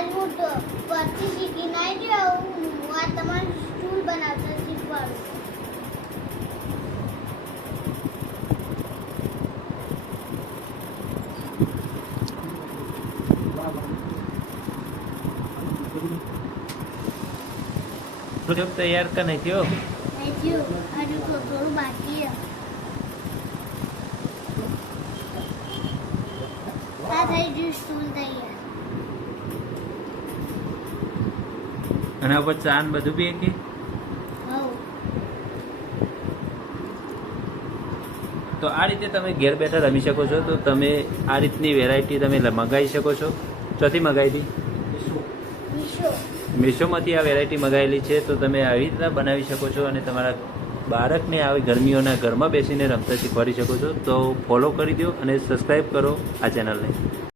આજ હું તો પરથી શીખીને આવી ગયો હું આ તમારું સ્ટૂલ બનાવતા શીખવાડું जब तैयार का नहीं थी नहीं थी अरे तो थोड़ा बाकी है આ થઈ ગયું સ્ટૂલ તૈયાર અને ઉપર ચાન બધું બી એકી હઉ તો આ રીતે તમે ઘેર બેઠા રમી શકો છો તો તમે આ રીતની વેરાયટી તમે મંગાવી શકો છો ચોથી મંગાવી હતી મીશો મીશોમાંથી આ વેરાયટી મંગાવેલી છે તો તમે આવી રીતના બનાવી શકો છો અને તમારા બાળકને આવી ગરમીઓના ઘરમાં બેસીને રમતા શીખવાડી શકો છો તો ફોલો કરી દો અને સબસ્ક્રાઈબ કરો આ ચેનલને